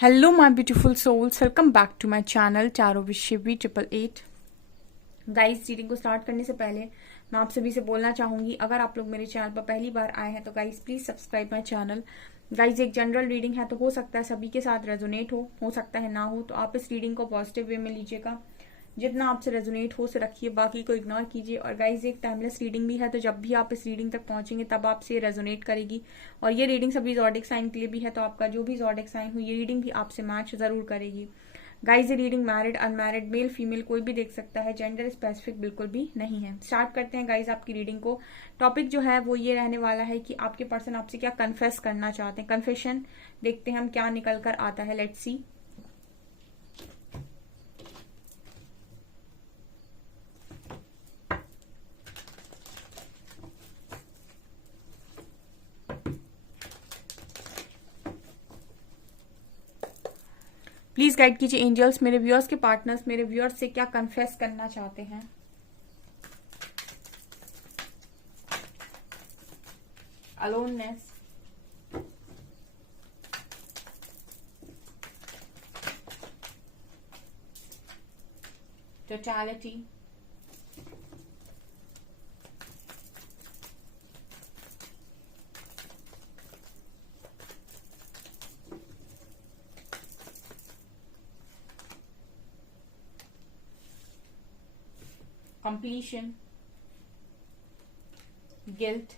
Hello my beautiful souls, welcome back to my channel tarot with Shivi 888। Guys, reading को start करने से पहले मैं आप सभी से बोलना चाहूंगी, अगर आप लोग मेरे चैनल पर पहली बार आए हैं तो guys please subscribe my channel. Guys, एक जनरल रीडिंग है तो हो सकता है सभी के साथ रेजोनेट हो सकता है ना हो, तो आप इस रीडिंग को पॉजिटिव वे में लीजिएगा। जितना आपसे रेजोनेट हो से रखिए, बाकी को इग्नोर कीजिए। और गाइज, एक टाइमलेस रीडिंग भी है, तो जब भी आप इस रीडिंग तक पहुंचेंगे तब आपसे रेजोनेट करेगी। और ये रीडिंग सभी ज़ोडिक साइन के लिए भी है, तो आपका जो भी ज़ोडिक साइन हो ये रीडिंग भी आपसे मैच जरूर करेगी। गाइज, ये reading married unmarried male female कोई भी देख सकता है, जेंडर स्पेसिफिक बिल्कुल भी नहीं है। स्टार्ट करते हैं गाइज आपकी रीडिंग को। टॉपिक जो है वो ये रहने वाला है कि आपके पर्सन आपसे क्या कन्फेस करना चाहते हैं। कन्फेशन देखते हैं हम क्या निकल कर आता है। Let's see. प्लीज गाइड कीजिए एंजल्स, मेरे व्यूअर्स के पार्टनर्स मेरे व्यूअर्स से क्या कन्फेस करना चाहते हैं। Aloneness, totality, completion, guilt,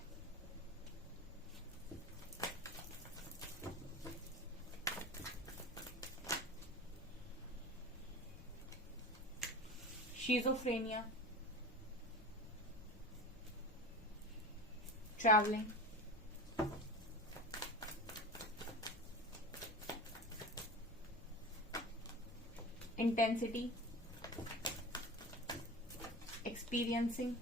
schizophrenia, traveling, intensity, experiencing,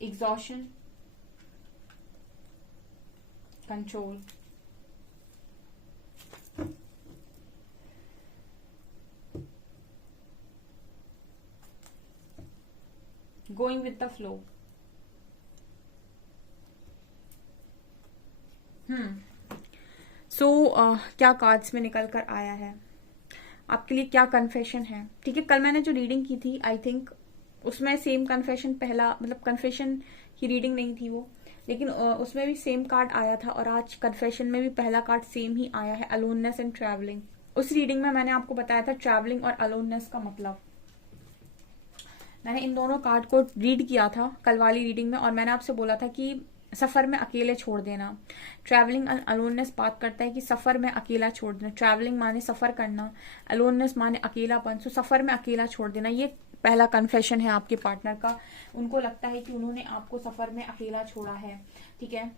exhaustion, control, going with the flow। सो क्या कार्ड्स में निकल कर आया है, आपके लिए क्या कन्फेशन है। ठीक है, कल मैंने जो रीडिंग की थी आई थिंक उसमें सेम कन्फेशन, पहला मतलब कन्फेशन की रीडिंग नहीं थी वो, लेकिन उसमें भी सेम कार्ड आया था। और आज कन्फेशन में भी पहला कार्ड सेम ही आया है, अलोननेस एंड ट्रैवलिंग। उस रीडिंग में मैंने आपको बताया था ट्रैवलिंग और अलोननेस का मतलब। मैंने इन दोनों कार्ड को रीड किया था कल वाली रीडिंग में, और मैंने आपसे बोला था कि सफर में अकेले छोड़ देना। ट्रैवलिंग अलोननेस बात करता है कि सफर में अकेला छोड़ देना। ट्रैवलिंग माने सफर करना, अलोननेस माने अकेलापन। सो सफर में अकेला छोड़ देना, ये पहला कन्फेशन है आपके पार्टनर का। उनको लगता है कि उन्होंने आपको सफर में अकेला छोड़ा है। ठीक है,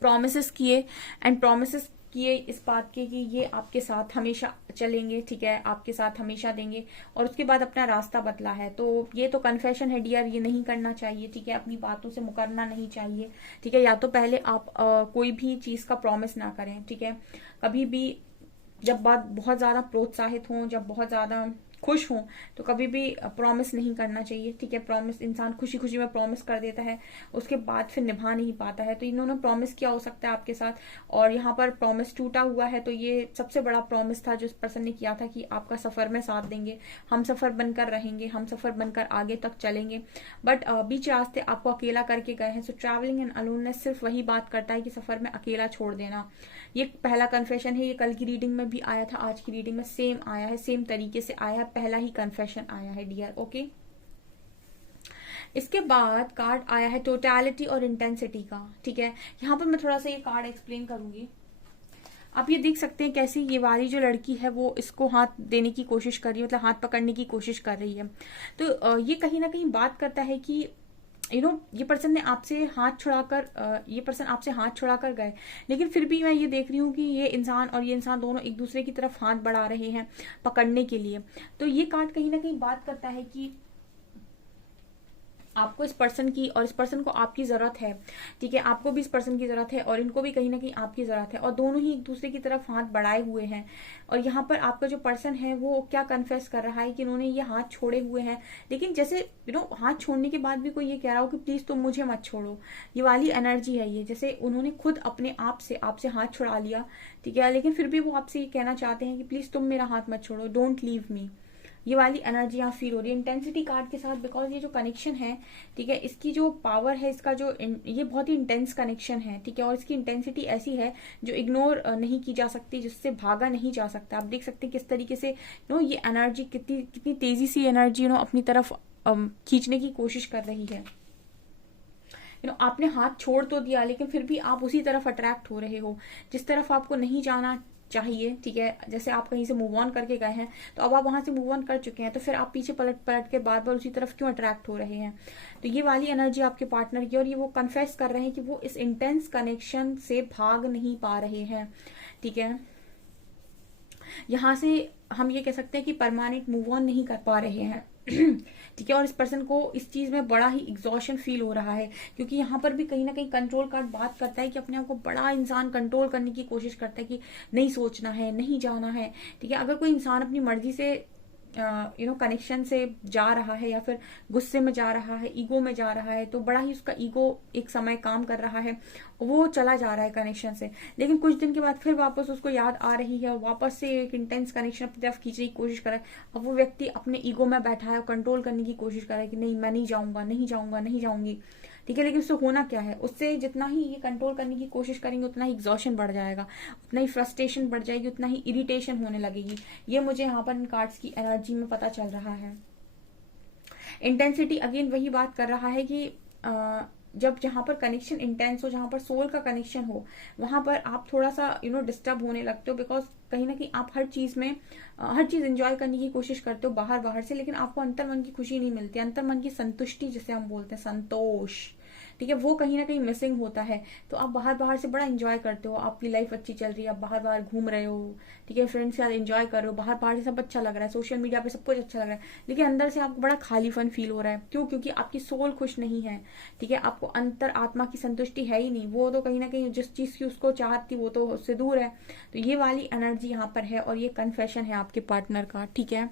प्रोमिसेस किए एंड प्रोमिसेस किए इस बात के कि ये आपके साथ हमेशा चलेंगे। ठीक है, आपके साथ हमेशा देंगे, और उसके बाद अपना रास्ता बदला है। तो ये तो कन्फेशन है डियर, ये नहीं करना चाहिए। ठीक है, अपनी बातों से मुकरना नहीं चाहिए। ठीक है, या तो पहले आप कोई भी चीज का प्रॉमिस ना करें। ठीक है, कभी भी जब बात बहुत ज्यादा प्रोत्साहित हो, जब बहुत ज्यादा खुश हो, तो कभी भी प्रॉमिस नहीं करना चाहिए। ठीक है, प्रॉमिस इंसान खुशी खुशी में प्रॉमिस कर देता है, उसके बाद फिर निभा नहीं पाता है। तो इन्होंने प्रॉमिस किया हो सकता है आपके साथ, और यहाँ पर प्रॉमिस टूटा हुआ है। तो ये सबसे बड़ा प्रॉमिस था जो इस पर्सन ने किया था कि आपका सफर में साथ देंगे, हम सफर बनकर रहेंगे, हम सफर बनकर आगे तक चलेंगे। बट बीच रास्ते आपको अकेला करके गए हैं। सो ट्रैवलिंग एंड अलोननेस सिर्फ वही बात करता है कि सफर में अकेला छोड़ देना। ये पहला कन्फेशन है, ये कल की रीडिंग में भी आया था, आज की रीडिंग में सेम आया है, सेम तरीके से आया है, पहला ही कन्फेशन आया है डियर। ओके, इसके बाद कार्ड आया है टोटलिटी और इंटेंसिटी का। ठीक है, यहाँ पर मैं थोड़ा सा ये कार्ड एक्सप्लेन करूंगी। आप ये देख सकते हैं कैसे ये वाली जो लड़की है वो इसको हाथ देने की कोशिश कर रही है, मतलब हाथ पकड़ने की कोशिश कर रही है। तो ये कहीं ना कहीं बात करता है कि ये पर्सन ने आपसे हाथ छुड़ाकर ये पर्सन आपसे हाथ छुड़ाकर गए, लेकिन फिर भी मैं ये देख रही हूँ कि ये इंसान और ये इंसान दोनों एक दूसरे की तरफ हाथ बढ़ा रहे हैं पकड़ने के लिए। तो ये कार्ड कहीं ना कहीं बात करता है कि आपको इस पर्सन की और इस पर्सन को आपकी जरूरत है, ठीक है, आपको भी इस पर्सन की जरूरत है और इनको भी कहीं ना कहीं आपकी जरूरत है, और दोनों ही एक दूसरे की तरफ हाथ बढ़ाए हुए हैं। और यहाँ पर आपका जो पर्सन है वो क्या कन्फेस कर रहा है कि उन्होंने ये हाथ छोड़े हुए हैं, लेकिन जैसे हाथ छोड़ने के बाद भी कोई ये कह रहा हो कि प्लीज तुम मुझे मत छोड़ो, ये वाली एनर्जी है ये, जैसे उन्होंने खुद अपने आप से आपसे हाथ छुड़ा लिया, ठीक है, लेकिन फिर भी वो आपसे ये कहना चाहते हैं कि प्लीज तुम मेरा हाथ मत छोड़ो, डोंट लीव मी। ये वाली एनर्जी यहाँ फील हो रही है इंटेंसिटी कार्ड के साथ, बिकॉज ये जो कनेक्शन है, ठीक है, इसकी जो पावर है, इसका जो ये बहुत ही इंटेंस कनेक्शन है, ठीक है, और इसकी इंटेंसिटी ऐसी है जो इग्नोर नहीं की जा सकती, जिससे भागा नहीं जा सकता। आप देख सकते हैं किस तरीके से ये एनर्जी कितनी कितनी तेजी से एनर्जी अपनी तरफ खींचने की कोशिश कर रही है। आपने हाथ छोड़ तो दिया, लेकिन फिर भी आप उसी तरफ अट्रैक्ट हो रहे हो जिस तरफ आपको नहीं जाना चाहिए, ठीक है। जैसे आप कहीं से मूव ऑन करके गए हैं, तो अब आप वहां से मूव ऑन कर चुके हैं, तो फिर आप पीछे पलट पलट के बार बार उसी तरफ क्यों अट्रैक्ट हो रहे हैं। तो ये वाली एनर्जी आपके पार्टनर की, और ये वो कन्फेस कर रहे हैं कि वो इस इंटेंस कनेक्शन से भाग नहीं पा रहे हैं, ठीक है। यहां से हम ये कह सकते हैं कि परमानेंट मूव ऑन नहीं कर पा रहे हैं, ठीक है। और इस पर्सन को इस चीज में बड़ा ही एग्जॉशन फील हो रहा है, क्योंकि यहाँ पर भी कहीं ना कहीं कंट्रोल कार्ड बात करता है कि अपने आप को बड़ा इंसान कंट्रोल करने की कोशिश करता है कि नहीं सोचना है, नहीं जाना है, ठीक है। अगर कोई इंसान अपनी मर्जी से कनेक्शन से जा रहा है, या फिर गुस्से में जा रहा है, ईगो में जा रहा है, तो बड़ा ही उसका ईगो एक समय काम कर रहा है, वो चला जा रहा है कनेक्शन से, लेकिन कुछ दिन के बाद फिर वापस उसको याद आ रही है और वापस से एक इंटेंस कनेक्शन अपनी तरफ खींचने की कोशिश कर रहा है। अब वो व्यक्ति अपने ईगो में बैठा है और कंट्रोल करने की कोशिश कर रहा है कि नहीं, मैं नहीं जाऊंगा, नहीं जाऊंगा, नहीं जाऊंगी, ठीक है। लेकिन उससे होना क्या है, उससे जितना ही ये कंट्रोल करने की कोशिश करेंगे उतना ही एग्जॉशन बढ़ जाएगा, उतना ही फ्रस्ट्रेशन बढ़ जाएगी, उतना ही इरिटेशन होने लगेगी। ये मुझे यहाँ पर इन कार्ड्स की एनर्जी में पता चल रहा है। इंटेंसिटी अगेन वही बात कर रहा है कि जब जहां पर कनेक्शन इंटेंस हो, जहां पर सोल का कनेक्शन हो, वहां पर आप थोड़ा सा डिस्टर्ब होने लगते हो, बिकॉज कहीं ना कहीं आप हर चीज में हर चीज एंजॉय करने की कोशिश करते हो बाहर बाहर से, लेकिन आपको अंतर मन की खुशी नहीं मिलती, अंतर मन की संतुष्टि जिसे हम बोलते हैं, संतोष, ठीक है, वो कहीं ना कहीं मिसिंग होता है। तो आप बाहर बाहर से बड़ा एंजॉय करते हो, आपकी लाइफ अच्छी चल रही है, आप बाहर बाहर घूम रहे हो, ठीक है, फ्रेंड्स के साथ एंजॉय कर रहे हो, बाहर बाहर से सब अच्छा लग रहा है, सोशल मीडिया पे सब कुछ अच्छा लग रहा है, लेकिन अंदर से आपको बड़ा खालीपन फील हो रहा है। क्यों? क्योंकि आपकी सोल खुश नहीं है, ठीक है, आपको अंतर आत्मा की संतुष्टि है ही नहीं, वो तो कहीं ना कहीं जिस चीज की उसको चाहत थी वो तो उससे दूर है। तो ये वाली एनर्जी यहाँ पर है, और ये कन्फेशन है आपके पार्टनर का, ठीक है।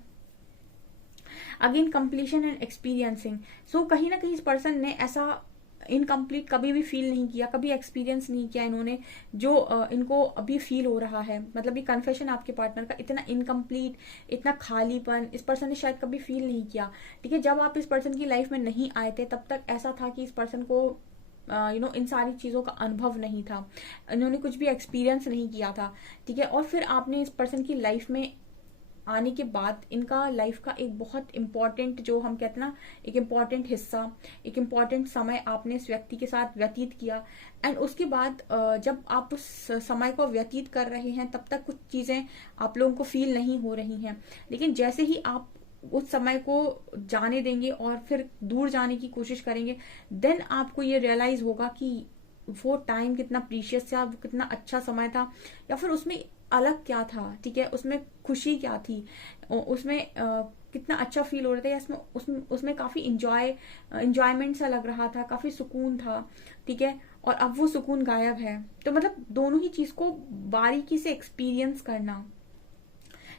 अगेन कंप्लीशन एंड एक्सपीरियंसिंग, सो कहीं ना कहीं इस पर्सन ने ऐसा इनकम्प्लीट कभी भी फील नहीं किया, कभी एक्सपीरियंस नहीं किया इन्होंने, जो इनको अभी फील हो रहा है। मतलब ये कन्फेशन आपके पार्टनर का, इतना इनकम्प्लीट, इतना खालीपन इस पर्सन ने शायद कभी फील नहीं किया, ठीक है। जब आप इस पर्सन की लाइफ में नहीं आए थे, तब तक ऐसा था कि इस पर्सन को इन सारी चीजों का अनुभव नहीं था, इन्होंने कुछ भी एक्सपीरियंस नहीं किया था, ठीक है। और फिर आपने इस पर्सन की लाइफ में आने के बाद इनका लाइफ का एक बहुत इंपॉर्टेंट, जो हम कहते हैं ना, एक इम्पॉर्टेंट हिस्सा, एक इम्पॉर्टेंट समय आपने इस व्यक्ति के साथ व्यतीत किया। एंड उसके बाद जब आप उस समय को व्यतीत कर रहे हैं, तब तक कुछ चीजें आप लोगों को फील नहीं हो रही हैं, लेकिन जैसे ही आप उस समय को जाने देंगे और फिर दूर जाने की कोशिश करेंगे, देन आपको ये रियलाइज होगा कि वो टाइम कितना प्रीशियस था, वो कितना अच्छा समय था, या फिर उसमें अलग क्या था, ठीक है, उसमें खुशी क्या थी, उसमें कितना अच्छा फील हो रहा था, या उसमें काफी इंजॉयमेंट सा लग रहा था, काफी सुकून था, ठीक है। और अब वो सुकून गायब है। तो मतलब दोनों ही चीज को बारीकी से एक्सपीरियंस करना,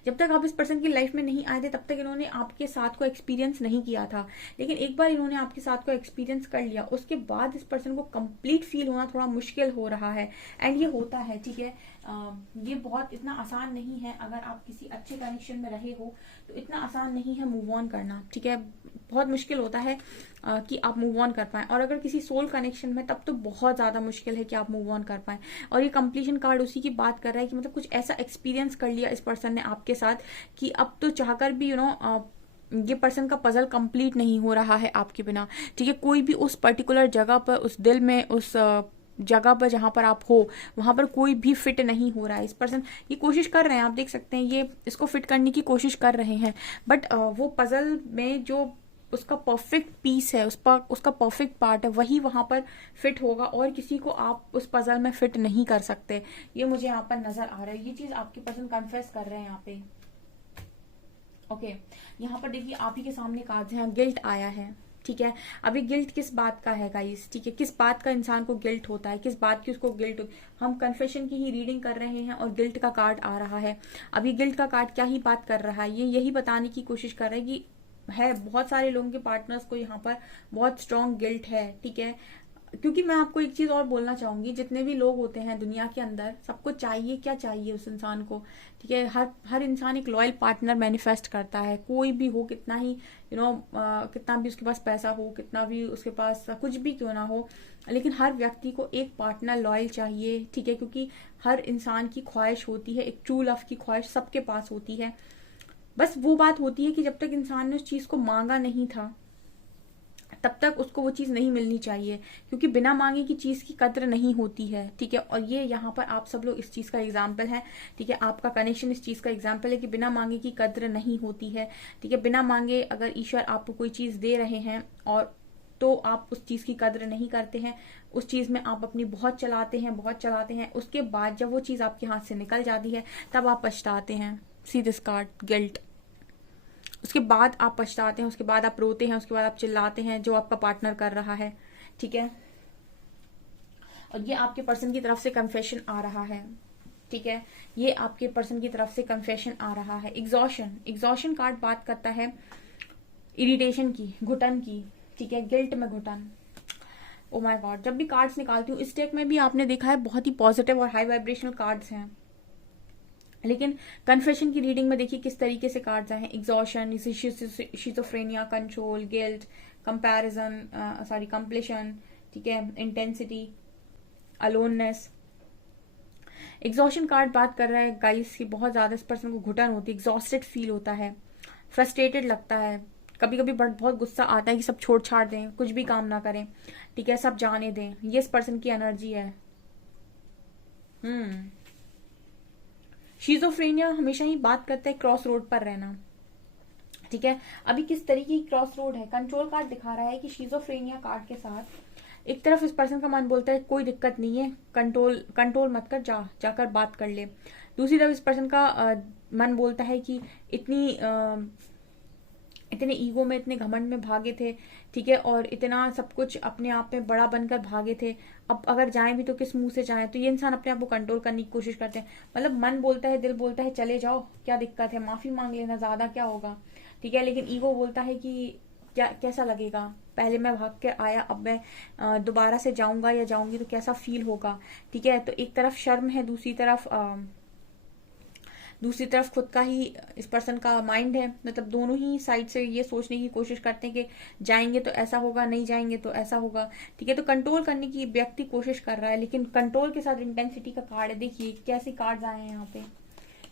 जब तक आप इस पर्सन की लाइफ में नहीं आए थे तब तक इन्होंने आपके साथ को एक्सपीरियंस नहीं किया था, लेकिन एक बार इन्होंने आपके साथ को एक्सपीरियंस कर लिया, उसके बाद इस पर्सन को कंप्लीट फील होना थोड़ा मुश्किल हो रहा है। एंड ये होता है, ठीक है, ये बहुत इतना आसान नहीं है। अगर आप किसी अच्छे कनेक्शन में रहे हो तो इतना आसान नहीं है मूव ऑन करना, ठीक है, बहुत मुश्किल होता है कि आप मूव ऑन कर पाए। और अगर किसी सोल कनेक्शन में, तब तो बहुत ज्यादा मुश्किल है कि आप मूव ऑन कर पाए। और ये कंप्लीशन कार्ड उसी की बात कर रहा है कि मतलब कुछ ऐसा एक्सपीरियंस कर लिया इस पर्सन ने आपके साथ कि अब तो चाहकर भी ये पर्सन का पजल कंप्लीट नहीं हो रहा है आपके बिना, ठीक है। कोई भी उस पर्टिकुलर जगह पर, उस दिल में, उस जगह पर जहां पर आप हो, वहां पर कोई भी फिट नहीं हो रहा है। इस पर्सन ये कोशिश कर रहे हैं, आप देख सकते हैं, ये इसको फिट करने की कोशिश कर रहे हैं, बट वो पजल में जो उसका परफेक्ट पीस है, उसका परफेक्ट पार्ट है, वही वहां पर फिट होगा, और किसी को आप उस पजल में फिट नहीं कर सकते। ये मुझे यहाँ पर नजर आ रहा है, ये चीज आपके पर्सन कन्फेस कर रहे हैं यहाँ पे। ओके, यहाँ पर देखिए आप ही के सामने कार्ड्स हैं, गिल्ट आया है, ठीक है। अभी गिल्ट किस बात का है गाइस, ठीक है, किस बात का इंसान को गिल्ट होता है, किस बात की उसको गिल्ट हम कन्फेशन की ही रीडिंग कर रहे हैं और गिल्ट का कार्ड आ रहा है। अभी गिल्ट का कार्ड क्या ही बात कर रहा है, ये यही बताने की कोशिश कर रहा है कि है बहुत सारे लोगों के पार्टनर्स को यहाँ पर बहुत स्ट्रॉन्ग गिल्ट है, ठीक है। क्योंकि मैं आपको एक चीज और बोलना चाहूंगी, जितने भी लोग होते हैं दुनिया के अंदर, सबको चाहिए क्या चाहिए उस इंसान को, ठीक है। हर हर इंसान एक लॉयल पार्टनर मैनिफेस्ट करता है, कोई भी हो, कितना ही कितना भी उसके पास पैसा हो, कितना भी उसके पास कुछ भी क्यों ना हो, लेकिन हर व्यक्ति को एक पार्टनर लॉयल चाहिए, ठीक है। क्योंकि हर इंसान की ख्वाहिश होती है, एक ट्रू लव की ख्वाहिश सबके पास होती है। बस वो बात होती है कि जब तक इंसान ने उस चीज को मांगा नहीं था तब तक उसको वो चीज नहीं मिलनी चाहिए, क्योंकि बिना मांगे की चीज की कद्र नहीं होती है, ठीक है। और ये यहाँ पर आप सब लोग इस चीज का एग्जाम्पल है, ठीक है। आपका कनेक्शन इस चीज का एग्जाम्पल है कि बिना मांगे की कद्र नहीं होती है, ठीक है। बिना मांगे अगर ईश्वर आपको कोई चीज दे रहे हैं और तो आप उस चीज की कद्र नहीं करते हैं, उस चीज में आप अपनी बहुत चलाते हैं, बहुत चलाते हैं, उसके बाद जब वो चीज आपके हाथ से निकल जाती है तब आप पछताते हैं। See this card, guilt. उसके बाद आप पछताते हैं, उसके बाद आप रोते हैं, उसके बाद आप चिल्लाते हैं जो आपका पार्टनर कर रहा है, ठीक है। और ये आपके पर्सन की तरफ से कन्फेशन आ रहा है, ठीक है। ये आपके पर्सन की तरफ से कन्फेशन आ रहा है। एग्जॉशन, एग्जॉशन कार्ड बात करता है इरिटेशन की, घुटन की, ठीक है, गिल्ट में घुटन। ओ माय गॉड, जब भी कार्ड्स निकालती हूँ इस डेक में भी आपने देखा है बहुत ही पॉजिटिव और हाई वाइब्रेशनल कार्ड्स हैं, लेकिन कन्फेशन की रीडिंग में देखिए किस तरीके से कार्ड्स आए हैं। Exhaustion, schizophrenia, control, guilt, comparison, sorry completion, ठीक है, इंटेंसिटी, अलोननेस। एग्जॉशन कार्ड बात कर रहा है गाइस की बहुत ज्यादा इस पर्सन को घुटन होती है, एग्जॉस्टेड फील होता है, फ्रस्ट्रेटेड लगता है, कभी कभी बहुत गुस्सा आता है कि सब छोड़ छाड़ दें, कुछ भी काम ना करें, ठीक है, सब जाने दें। ये इस पर्सन की एनर्जी है। शिज़ोफ्रेनिया हमेशा ही बात करता है क्रॉस रोड पर रहना, ठीक है। अभी किस तरीके की क्रॉस रोड है, कंट्रोल कार्ड दिखा रहा है कि शिज़ोफ्रेनिया कार्ड के साथ एक तरफ इस पर्सन का मन बोलता है कोई दिक्कत नहीं है, कंट्रोल मत कर, जाकर बात कर ले। दूसरी तरफ इस पर्सन का मन बोलता है कि इतने ईगो में, इतने घमंड में भागे थे, ठीक है, और इतना सब कुछ अपने आप में बड़ा बनकर भागे थे, अब अगर जाएं भी तो किस मुंह से जाएं। तो ये इंसान अपने आप को कंट्रोल करने की कोशिश करते हैं, मतलब मन बोलता है, दिल बोलता है चले जाओ, क्या दिक्कत है, माफी मांग लेना, ज्यादा क्या होगा, ठीक है। लेकिन ईगो बोलता है कि क्या कैसा लगेगा, पहले मैं भाग के आया, अब मैं दोबारा से जाऊंगा या जाऊंगी तो कैसा फील होगा, ठीक है। तो एक तरफ शर्म है, दूसरी तरफ खुद का ही इस पर्सन का माइंड है, मतलब दोनों ही साइड से ये सोचने की कोशिश करते हैं कि जाएंगे तो ऐसा होगा, नहीं जाएंगे तो ऐसा होगा, ठीक है। तो कंट्रोल करने की व्यक्ति कोशिश कर रहा है, लेकिन कंट्रोल के साथ इंटेंसिटी का कार्ड है। देखिए कैसे कार्ड्स आए हैं यहाँ पे,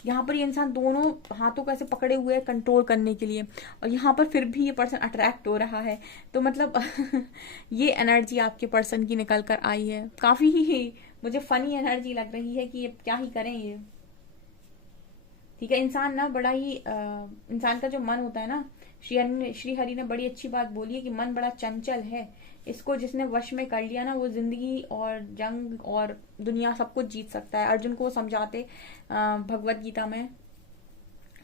यहाँ पर ये इंसान दोनों हाथों को ऐसे पकड़े हुए है कंट्रोल करने के लिए, और यहाँ पर फिर भी ये पर्सन अट्रैक्ट हो रहा है। तो मतलब ये एनर्जी आपके पर्सन की निकल कर आई है, काफी ही मुझे फनी एनर्जी लग रही है कि ये क्या ही करें ये, ठीक है। इंसान ना बड़ा ही इंसान का जो मन होता है ना, श्री हरि ने बड़ी अच्छी बात बोली है कि मन बड़ा चंचल है, इसको जिसने वश में कर लिया ना वो जिंदगी और जंग और दुनिया सब कुछ जीत सकता है। अर्जुन को वो समझाते भगवत गीता में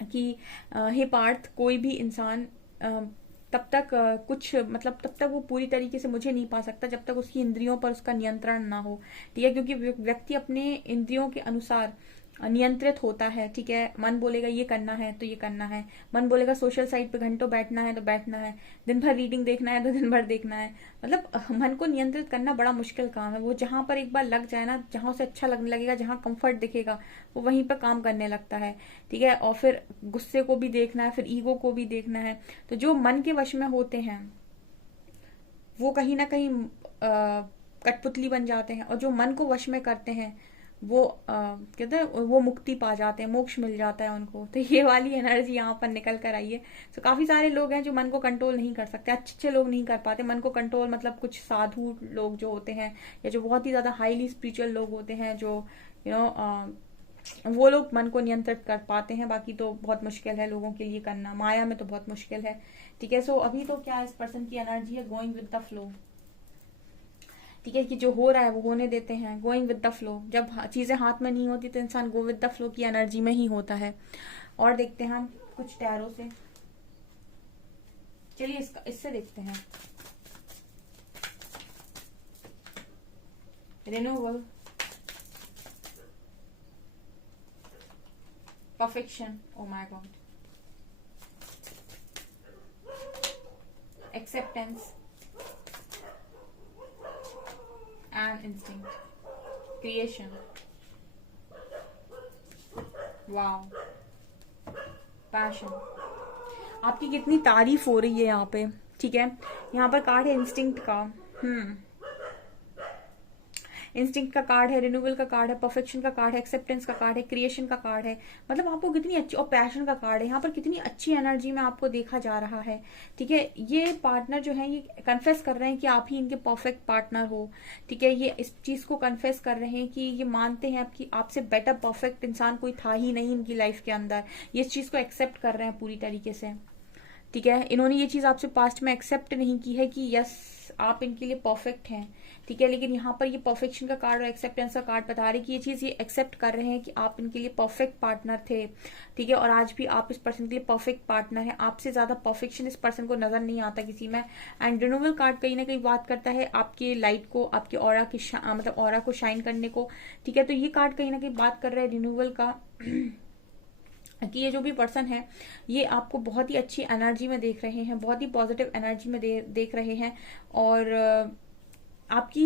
कि हे पार्थ, कोई भी इंसान तब तक कुछ मतलब तब तक वो पूरी तरीके से मुझे नहीं पा सकता जब तक उसकी इंद्रियों पर उसका नियंत्रण ना हो, ठीक है। क्योंकि व्यक्ति अपने इंद्रियों के अनुसार नियंत्रित होता है, ठीक है। मन बोलेगा ये करना है तो ये करना है, मन बोलेगा सोशल साइट पे घंटों बैठना है तो बैठना है, दिन भर रीडिंग देखना है तो दिन भर देखना है। मतलब मन को नियंत्रित करना बड़ा मुश्किल काम है। वो जहां पर एक बार लग जाए ना, जहां उसे अच्छा लगने लगेगा, जहां कंफर्ट दिखेगा, वो वहीं पर काम करने लगता है, ठीक है। और फिर गुस्से को भी देखना है, फिर ईगो को भी देखना है। तो जो मन के वश में होते हैं वो कहीं ना कहीं कठपुतली बन जाते हैं, और जो मन को वश में करते हैं वो कहते हैं वो मुक्ति पा जाते हैं, मोक्ष मिल जाता है उनको। तो ये वाली एनर्जी यहाँ पर निकल कर आई है। तो काफी सारे लोग हैं जो मन को कंट्रोल नहीं कर सकते, अच्छे लोग नहीं कर पाते मन को कंट्रोल, मतलब कुछ साधु लोग जो होते हैं या जो बहुत ही ज्यादा हाईली स्पिरिचुअल लोग होते हैं, जो वो लोग मन को नियंत्रित कर पाते हैं। बाकी तो बहुत मुश्किल है लोगों के लिए करना, माया में तो बहुत मुश्किल है, ठीक है। सो अभी तो क्या इस पर्सन की एनर्जी है, गोइंग विद द फ्लो, ठीक है, कि जो हो रहा है वो होने देते हैं, गोइंग विद द फ्लो। जब चीजें हाथ में नहीं होती तो इंसान गो विद द फ्लो की एनर्जी में ही होता है। और देखते हैं हम कुछ टैरो से, चलिए इससे देखते हैं। Renewal, perfection, oh my god, acceptance and instinct, creation, wow, passion। आपकी कितनी तारीफ हो रही है यहाँ पे, ठीक है। यहाँ पर कार्ड है इंस्टिंक्ट का, इंस्टिंक्ट का कार्ड है, रिन्यूअल का कार्ड है, परफेक्शन का कार्ड है, एक्सेप्टेंस का कार्ड है, क्रिएशन का कार्ड है। मतलब आपको कितनी अच्छी, और पैशन का कार्ड है। यहाँ पर कितनी अच्छी एनर्जी में आपको देखा जा रहा है, ठीक है। ये पार्टनर जो है ये कन्फेस कर रहे हैं कि आप ही इनके परफेक्ट पार्टनर हो, ठीक है। ये इस चीज को कन्फेस कर रहे हैं कि ये मानते हैं आपकी, आपसे बेटर परफेक्ट इंसान कोई था ही नहीं इनकी लाइफ के अंदर। ये इस चीज को एक्सेप्ट कर रहे हैं पूरी तरीके से, ठीक है। इन्होंने ये चीज आपसे पास्ट में एक्सेप्ट नहीं की है कि यस आप इनके लिए परफेक्ट हैं, ठीक है। लेकिन यहाँ पर ये परफेक्शन का कार्ड और एक्सेप्टेंस का कार्ड बता रहे कि ये चीज ये एक्सेप्ट कर रहे हैं कि आप इनके लिए परफेक्ट पार्टनर थे, ठीक है। और आज भी आप इस पर्सन के लिए परफेक्ट पार्टनर है। आपसे ज्यादा परफेक्शन इस पर्सन को नजर नहीं आता किसी में। एंड रिन्यूअल कार्ड कहीं ना कहीं बात करता है आपके लाइट को, आपके ऑरा की मतलब ऑरा को शाइन करने को, ठीक है। तो ये कार्ड कहीं ना कहीं बात कर रहा है रिन्यूअल का कि ये जो भी पर्सन है ये आपको बहुत ही अच्छी एनर्जी में देख रहे हैं, बहुत ही पॉजिटिव एनर्जी में देख रहे हैं। और आपकी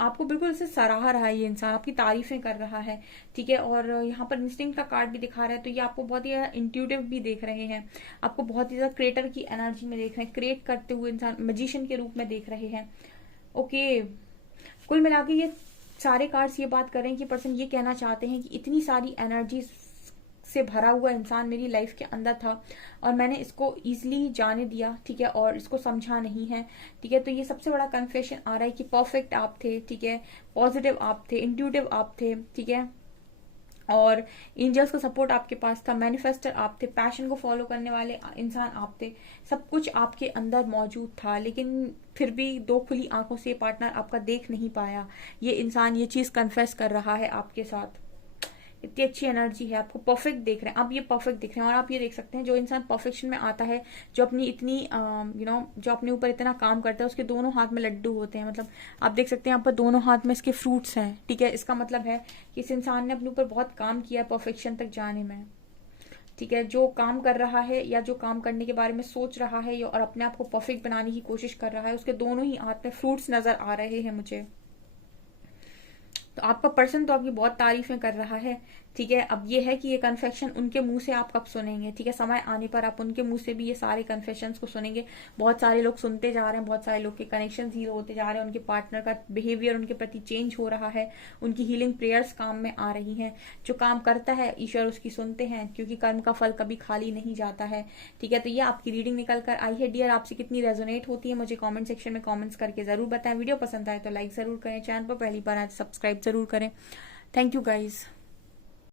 आपको बिल्कुल से सराह रहा है ये इंसान, आपकी तारीफें कर रहा है, ठीक है। और यहाँ पर इंस्टिंक्ट का कार्ड भी दिखा रहा है, तो ये आपको बहुत ही इंट्यूटिव भी देख रहे हैं, आपको बहुत ही ज्यादा क्रिएटर की एनर्जी में देख रहे हैं, क्रिएट करते हुए इंसान, मैजिशियन के रूप में देख रहे हैं। ओके, कुल मिला के ये सारे कार्ड्स ये बात कर रहे हैं कि पर्सन ये कहना चाहते हैं कि इतनी सारी एनर्जी से भरा हुआ इंसान मेरी लाइफ के अंदर था और मैंने इसको इजीली जाने दिया, ठीक है, और इसको समझा नहीं है, ठीक है। तो ये सबसे बड़ा कन्फेशन आ रहा है कि परफेक्ट आप थे, ठीक है, पॉजिटिव आप थे, इंट्यूटिव आप थे, ठीक है, और एंजल्स का सपोर्ट आपके पास था, मैनिफेस्टर आप थे, पैशन को फॉलो करने वाले इंसान आप थे, सब कुछ आपके अंदर मौजूद था। लेकिन फिर भी दो खुली आंखों से पार्टनर आपका देख नहीं पाया। ये इंसान ये चीज कन्फेस कर रहा है आपके साथ। इतनी अच्छी एनर्जी है, आपको परफेक्ट देख रहे हैं, आप ये परफेक्ट दिख रहे हैं। और आप ये देख सकते हैं जो इंसान परफेक्शन में आता है, जो अपनी इतनी जो अपने ऊपर इतना काम करता है, उसके दोनों हाथ में लड्डू होते हैं। मतलब आप देख सकते हैं यहाँ पर दोनों हाथ में इसके फ्रूट्स हैं, ठीक है। इसका मतलब है कि इस इंसान ने अपने ऊपर बहुत काम किया है परफेक्शन तक जाने में, ठीक है। जो काम कर रहा है या जो काम करने के बारे में सोच रहा है और अपने आप को परफेक्ट बनाने की कोशिश कर रहा है, उसके दोनों ही हाथ में फ्रूट्स नजर आ रहे हैं मुझे। तो आपका पर्सन तो आपकी बहुत तारीफें कर रहा है, ठीक है। अब ये है कि ये कन्फेशन उनके मुंह से आप कब सुनेंगे, ठीक है। समय आने पर आप उनके मुंह से भी ये सारे कन्फेशंस को सुनेंगे। बहुत सारे लोग सुनते जा रहे हैं, बहुत सारे लोग के कनेक्शन हील होते जा रहे हैं, उनके पार्टनर का बिहेवियर उनके प्रति चेंज हो रहा है, उनकी हीलिंग प्रेयर्स काम में आ रही हैं। जो काम करता है ईश्वर उसकी सुनते हैं, क्योंकि कर्म का फल कभी खाली नहीं जाता है, ठीक है। तो ये आपकी रीडिंग निकल कर आई है डियर। आपसे कितनी रेजोनेट होती है मुझे कॉमेंट सेक्शन में कॉमेंट्स करके जरूर बताएं। वीडियो पसंद आए तो लाइक जरूर करें, चैनल पर पहली बार आए तो सब्सक्राइब जरूर करें। Thank you guys.